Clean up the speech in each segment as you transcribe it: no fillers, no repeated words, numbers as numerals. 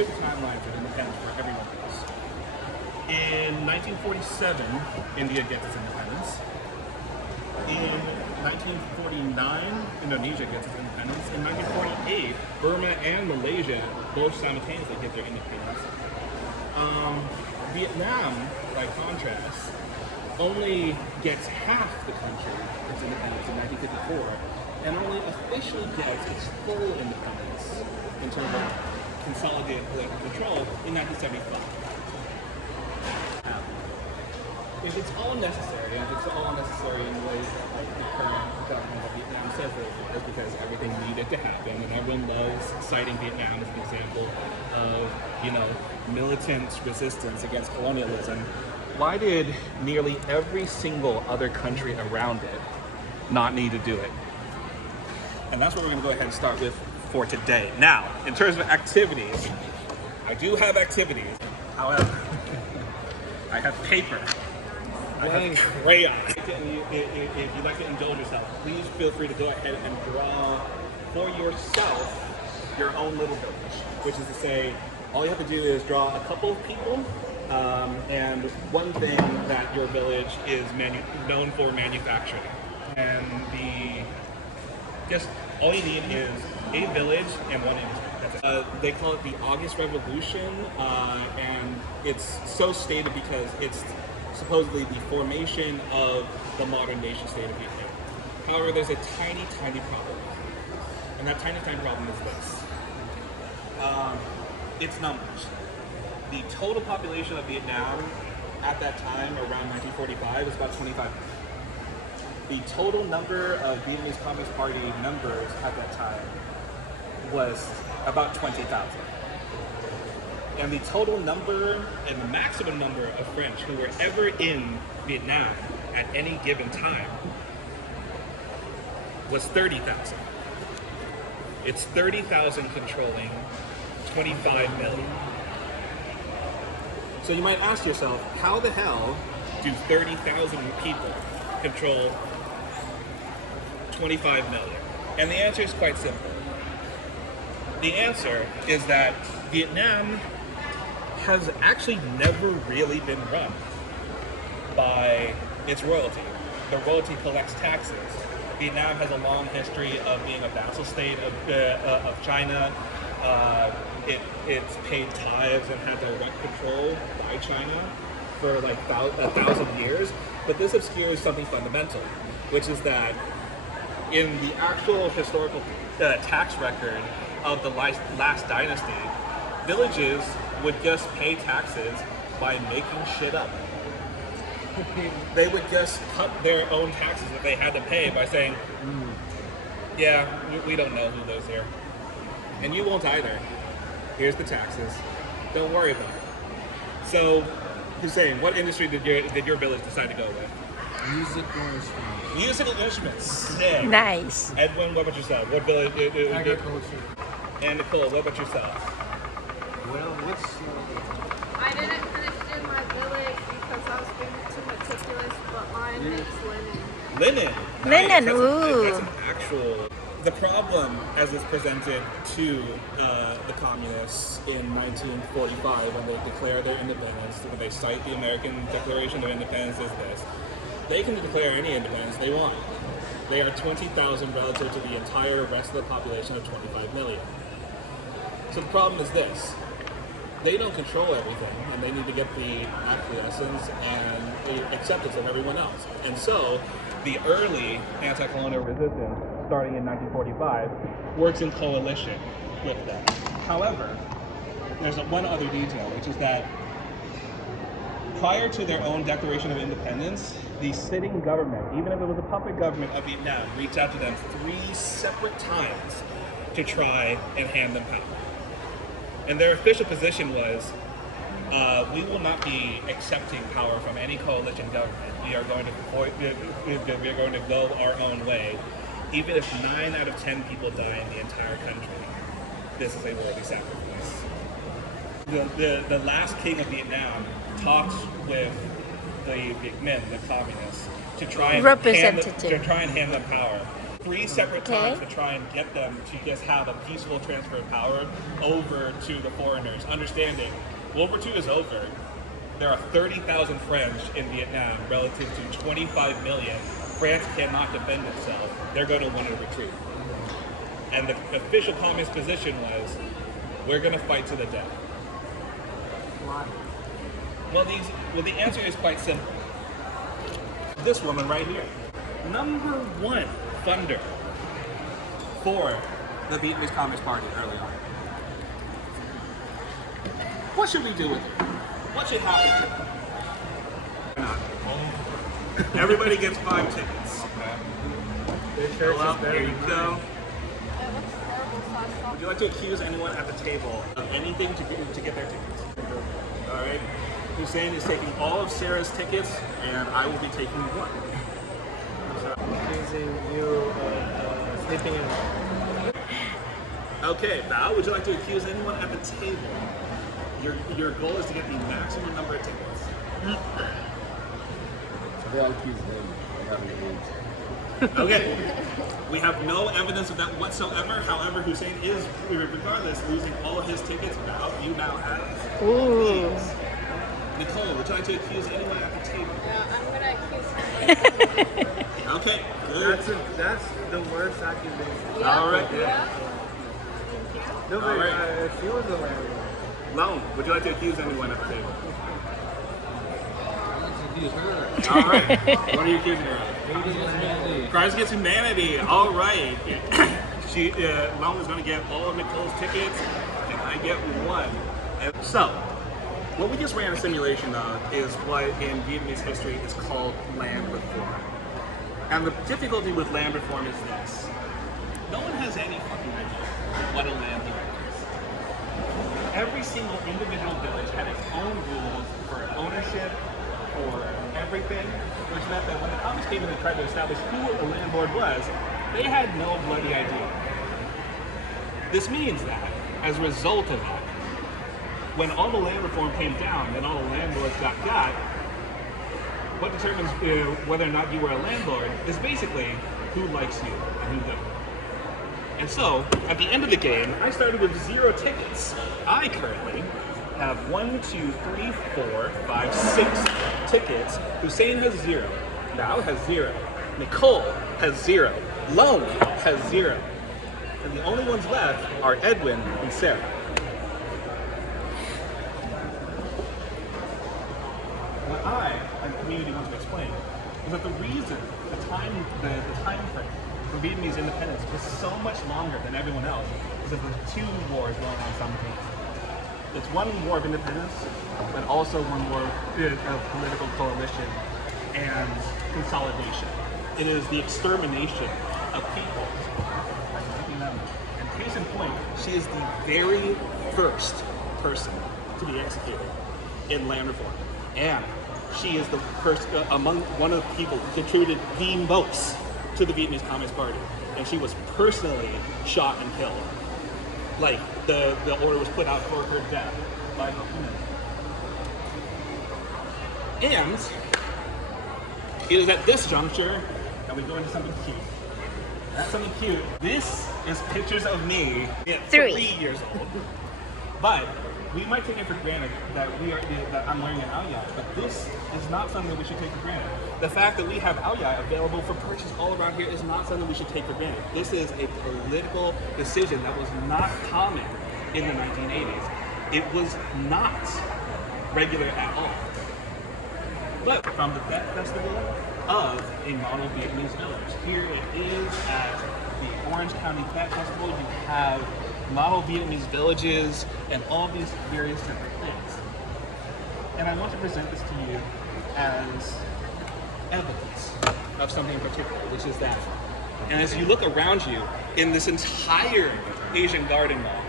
here's the timeline for independence for everyone else. In 1947, India gets its independence. In 1949, Indonesia gets its independence. In 1948, Burma and Malaysia both simultaneously get their independence. Vietnam, by contrast, only gets half the country its independence in 1954, and only officially gets its full independence in terms of consolidated political control in 1975. If it's all necessary, and if it's all necessary in ways that like the current government of Vietnam says that it is, because everything needed to happen, and everyone loves citing Vietnam as an example of, militant resistance against colonialism, why did nearly every single other country around it not need to do it? And that's what we're going to go ahead and start with for today. Now, in terms of activities, I do have activities. However, I have paper. I have crayon. If you'd like to indulge yourself, please feel free to go ahead and draw for yourself your own little village, which is to say, all you have to do is draw a couple of people and one thing that your village is known for manufacturing. And all you need is a village and one industry. That's it. They call it the August Revolution, and it's so stated because it's supposedly the formation of the modern nation state of Vietnam. However, there's a tiny, tiny problem. And that tiny, tiny problem is this. Its numbers. The total population of Vietnam at that time, around 1945, is about 25 million. The total number of Vietnamese Communist Party members at that time was about 20,000. And the total number and the maximum number of French who were ever in Vietnam at any given time was 30,000. It's 30,000 controlling 25 million. So you might ask yourself, how the hell do 30,000 people control 25 million? And the answer is quite simple. The answer is that Vietnam has actually never really been run by its royalty. The royalty collects taxes. Vietnam has a long history of being a vassal state of China. It's paid tithes and had direct control by China for like 1,000 years. But this obscures something fundamental, which is that in the actual historical tax record of the last dynasty, villages would just pay taxes by making shit up. They would just cut their own taxes that they had to pay by saying, yeah, we don't know who lives here. And you won't either. Here's the taxes. Don't worry about it. So, Hussein, what industry did your village decide to go with? Musical instruments. Musical instruments. Sick. Nice. Edwin, what about yourself? What village? Agriculture. And Nicole, what about yourself? Well, I didn't finish doing my village because I was being too meticulous, but mine makes linen. Linen. Linen, Nice. ooh. That's an actual. The problem, as it's presented to the communists in 1945, when they declare their independence, when they cite the American Declaration of Independence, is this: they can declare any independence they want. They are 20,000 relative to the entire rest of the population of 25 million. So the problem is this: they don't control everything, and they need to get the acquiescence and the acceptance of everyone else. And so, the early anti-colonial resistance, starting in 1945, works in coalition with them. However, there's one other detail, which is that prior to their own Declaration of Independence, the sitting government, even if it was a puppet government of Vietnam, reached out to them 3 separate times to try and hand them power. And their official position was, we will not be accepting power from any coalition government. We are going to go our own way. Even if 9 out of 10 people die in the entire country, this is a worthy sacrifice. The last king of Vietnam talked with the Viet Minh, the communists, to try and hand them power. 3 separate times to try and get them to just have a peaceful transfer of power over to the foreigners, understanding World War II is over. There are 30,000 French in Vietnam relative to 25 million. France cannot defend itself. They're going to want to retreat. And the official communist position was, we're going to fight to the death. Why? Well, the answer is quite simple. This woman right here, number 1 funder for the Vietnamese Communist Party early on. What should we do with it? What should happen to it? Why not? Everybody gets 5 tickets. Hello, here you go. It looks terrible, so I stopped. Would you like to accuse anyone at the table of anything to get their tickets? All right. Hussein is taking all of Sarah's tickets, and I will be taking 1. Accusing you of sleeping in. Okay, Val, would you like to accuse anyone at the table? Your goal is to get the maximum number of tickets. So they'll accuse him of having AIDS. Okay. We have no evidence of that whatsoever. However, Hussein is, regardless, losing all of his tickets. Val, you now have. Ooh. These. Nicole, would you like to accuse anyone at the table? Yeah, I'm gonna accuse him. Okay, good. That's the worst accusation. Yeah. All right. Yeah. No, but All right. if he was a landlord. Lone, would you like to accuse anyone at the table? Accuse her. All right. What are you accusing her of? Crimes Against Humanity. All right. Lone is going to get all of Nicole's tickets, and I get 1. And so, what we just ran a simulation of is what in Vietnamese history is called land reform. And the difficulty with land reform is this. No one has any fucking idea what a land reform is. Every single individual village had its own rules for ownership, for everything, which meant that when the communists came in and tried to establish who a landlord was, they had no bloody idea. This means that, as a result of that, when all the land reform came down and all the landlords got, what determines whether or not you were a landlord is basically who likes you and who doesn't. And so, at the end of the game, I started with 0 tickets. I currently have 1, 2, 3, 4, 5, 6 tickets. Hussein has 0. Val has 0. Nicole has 0. Lone has 0. And the only ones left are Edwin and Sarah. What I and the community want to explain is that the reason the time frame for Vietnamese independence was so much longer than everyone else is that there's 2 wars going on simultaneously. It's 1 war of independence, but also 1 war of political coalition and consolidation. It is the extermination of people. And case in point, she is the very first person to be executed in land reform. And she is the person among one of the people who contributed the most to the Vietnamese Communist Party. And she was personally shot and killed. Like, the order was put out for her death by the And it is at this juncture that we go into something cute. That's something cute. This is pictures of me at 3 years old. But we might take it for granted that I'm wearing an Aoyai, but this is not something that we should take for granted. The fact that we have Aoyai available for purchase all around here is not something we should take for granted. This is a political decision that was not common in the 1980s. It was not regular at all. But from the Tet Festival of a model Vietnamese village. Here it is at the Orange County Tet Festival. You have model Vietnamese villages and all these various different things. And I want to present this to you as evidence of something in particular, which is that. And as you look around you in this entire Asian Garden Mall,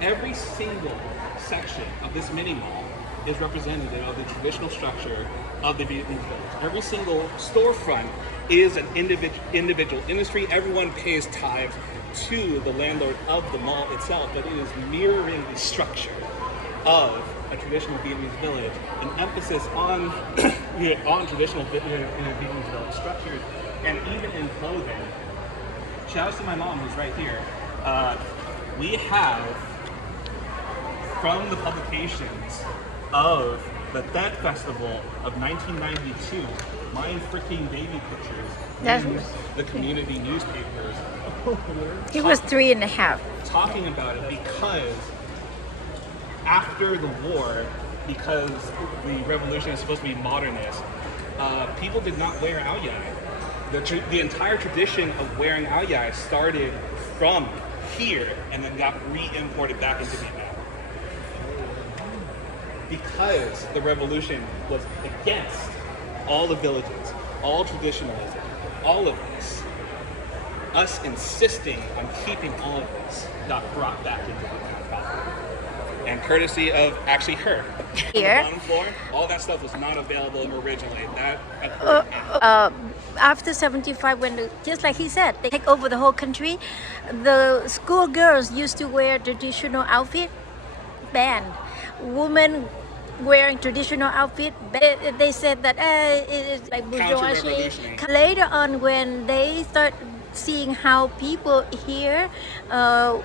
every single section of this mini mall is representative of the traditional structure of the Vietnamese village. Every single storefront is an individual industry. Everyone pays tithes to the landlord of the mall itself, but it is mirroring the structure of a traditional Vietnamese village, an emphasis on on traditional Vietnamese village structures, and even in clothing, shout out to my mom who's right here. We have from the publications of the Tet Festival of 1992, my freaking baby pictures in the community newspapers. He was 3.5. Talking about it because after the war, because the revolution is supposed to be modernist, people did not wear aoyai. The entire tradition of wearing aoyai started from here and then got re-imported back into Vietnam. Because the revolution was against all the villages, all traditionalism, all of this. Us insisting on keeping all of this got brought back into Vietnam property. And courtesy of actually her. Here. On the bottom floor, all that stuff was not available originally. That occurred After 75, when just like he said, they take over the whole country, the schoolgirls used to wear traditional outfit, banned. Women wearing traditional outfit, they said that it is like bourgeoisie. Counter-revolutionary. Later on, when they start seeing how people here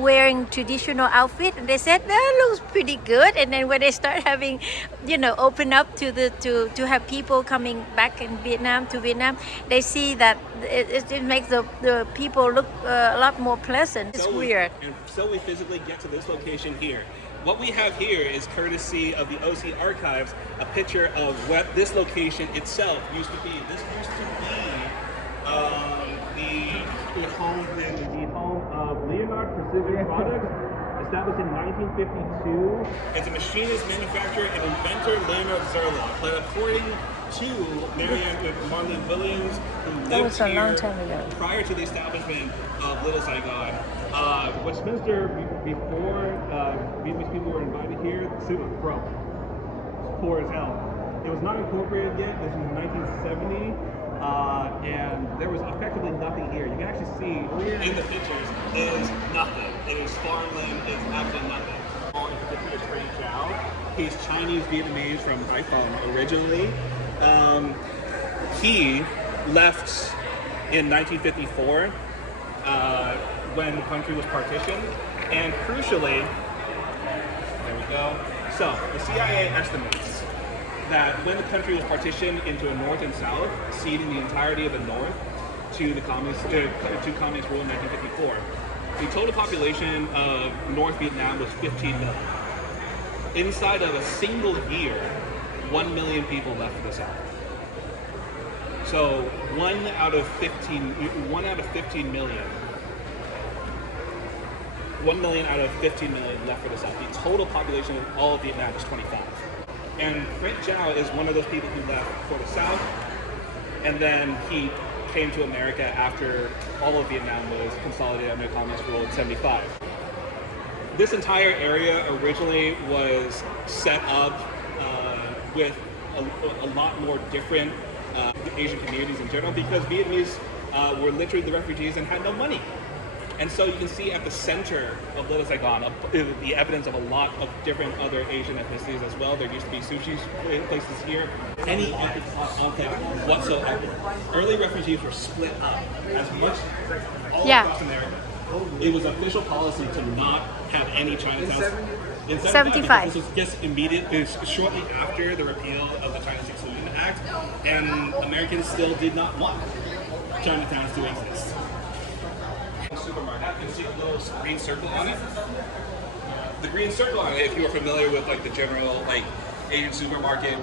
wearing traditional outfit, they said that looks pretty good. And then when they start having, open up to have people coming back in Vietnam to Vietnam, they see that it makes the people look a lot more pleasant. It's weird. And so we physically get to this location here. What we have here is courtesy of the OC Archives, a picture of what this location itself used to be. This used to be the home of Leonard Precision Products, established in 1952. It's a machinist, manufacturer, and inventor Leonard Zerloff. But according to Marlene Williams, who lived a long here time ago. prior to the establishment of Little Saigon, Westminster, before Vietnamese people were invited here, the city was broke. It's poor as hell. It was not incorporated yet. This was 1970. And there was effectively nothing here. You can actually see in the pictures is nothing. It is farmland, it's absolutely nothing. In particular, Frank Chow. He's Chinese Vietnamese from Haiphong originally. He left in 1954 when the country was partitioned. And crucially, there we go. So the CIA estimates that when the country was partitioned into a north and south, ceding the entirety of the north to the communist rule in 1954, the total population of North Vietnam was 15 million. Inside of a single year, 1 million people left for the south. So 1 out of 15 million. 1 million out of 15 million left for the south. The total population of all of Vietnam is 25. And Frank Chow is one of those people who left for the South, and then he came to America after all of Vietnam was consolidated under communist rule in 75. This entire area originally was set up with a lot more different Asian communities in general, because Vietnamese were literally the refugees and had no money. And so you can see at the center of Little Saigon the evidence of a lot of different other Asian ethnicities as well. There used to be sushi places here. Any of that whatsoever. Early refugees were split up as much all across America. It was official policy to not have any Chinatowns. In 75. This was just immediate. It was shortly after the repeal of the China Exclusion Act, and Americans still did not want Chinatowns to exist. Supermarket. You can see the little green circle on it. The green circle on it, if you are familiar with like the general like Asian supermarket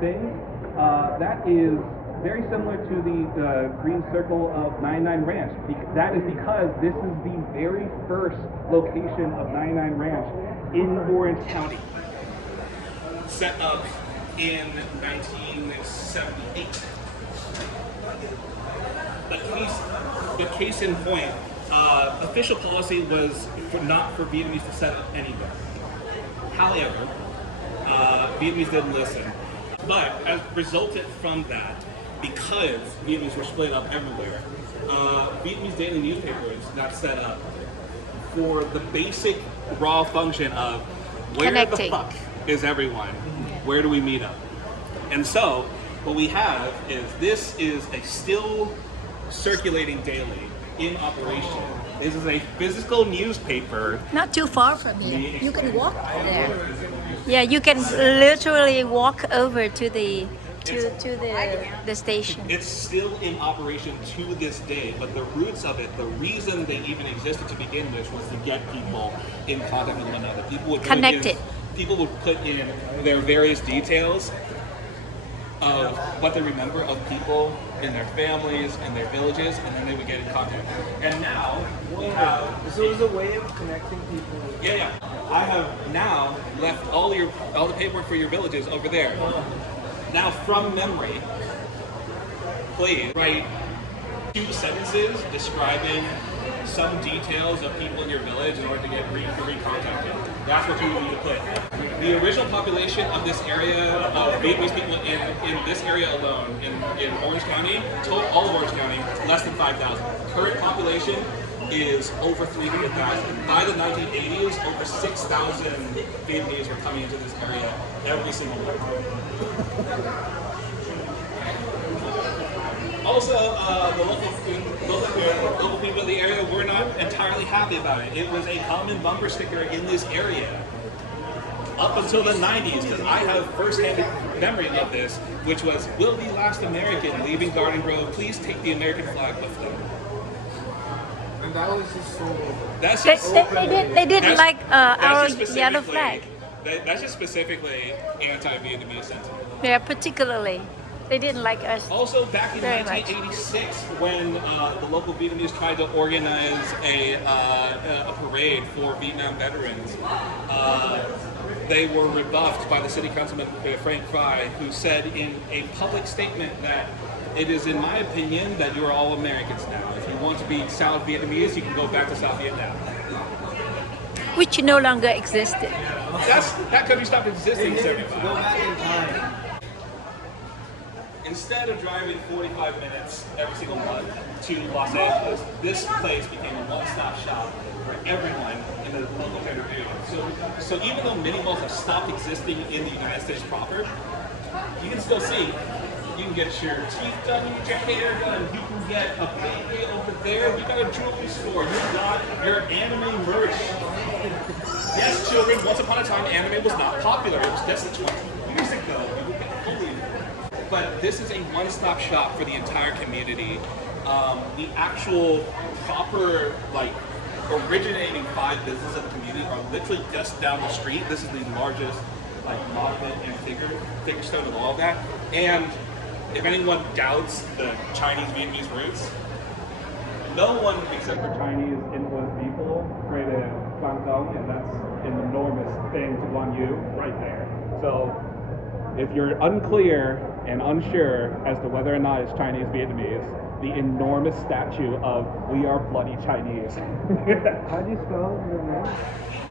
thing, that is very similar to the green circle of 99 Ranch. That is because this is the very first location of 99 Ranch in Orange County, set up in 1978. The case in point. Official policy was not for Vietnamese to set up anywhere. However, Vietnamese didn't listen. But as resulted from that, because Vietnamese were split up everywhere, Vietnamese daily newspapers got set up for the basic raw function of where the fuck is everyone? Where do we meet up? And so what we have is this is a still circulating daily in operation. This is a physical newspaper. Not too far from here. You can walk there. Yeah, you can literally walk over to the station. It's still in operation to this day, but the roots of it, the reason they even existed to begin with, was to get people in contact with one another. People would Connected. People would put in their various details of what they remember of people in their families and their villages, and then they would get in contact. And now we have. So it was a way of connecting people. Yeah. I have now left all the paperwork for your villages over there. Now, from memory, please write 2 sentences describing some details of people in your village in order to get recontacted. That's what you need to put. The original population of this area, of Vietnamese people in this area alone, in Orange County, all of Orange County, less than 5,000. Current population is over 300,000. By the 1980s, over 6,000 Vietnamese were coming into this area every single month. Also, the local people of the area were not entirely happy about it. It was a common bumper sticker in this area up until the 90s, because I have first-hand memory of this, which was, "Will the last American leaving Garden Grove please take the American flag with them?" And that was just so. That's They, just, they didn't that's- like that's our just yellow specifically- flag. That's just specifically anti-Vietnamese sentiment. Yeah, particularly. They didn't like us. Also, back in Very much. 1986, when the local Vietnamese tried to organize a parade for Vietnam veterans, they were rebuffed by the city councilman Frank Fry, who said in a public statement that it is, in my opinion, that you are all Americans now. If you want to be South Vietnamese, you can go back to South Vietnam. Which no longer existed. That country stopped existing in Go 75. back in time. Instead of driving 45 minutes every single month to Los Angeles, this place became a one-stop shop for everyone in the local area. So even though mini malls have stopped existing in the United States proper, you can still see. You can get your teeth done, you can get your hair done, you can get a bakery over there, we got a jewelry store, you got your anime merch. Yes, children, once upon a time anime was not popular. It was just 20 years ago. You would get bullied. But this is a one-stop shop for the entire community. The actual proper, originating 5 businesses of the community are literally just down the street. This is the largest, monument and figure stone of all of that. And if anyone doubts the Chinese-Vietnamese roots, no one except for Chinese-influenced people created Guangdong, and that's an enormous thing to Guangyu right there. So if you're unclear and unsure as to whether or not it's Chinese-Vietnamese, the enormous statue of "We are bloody Chinese." How do you spell your name?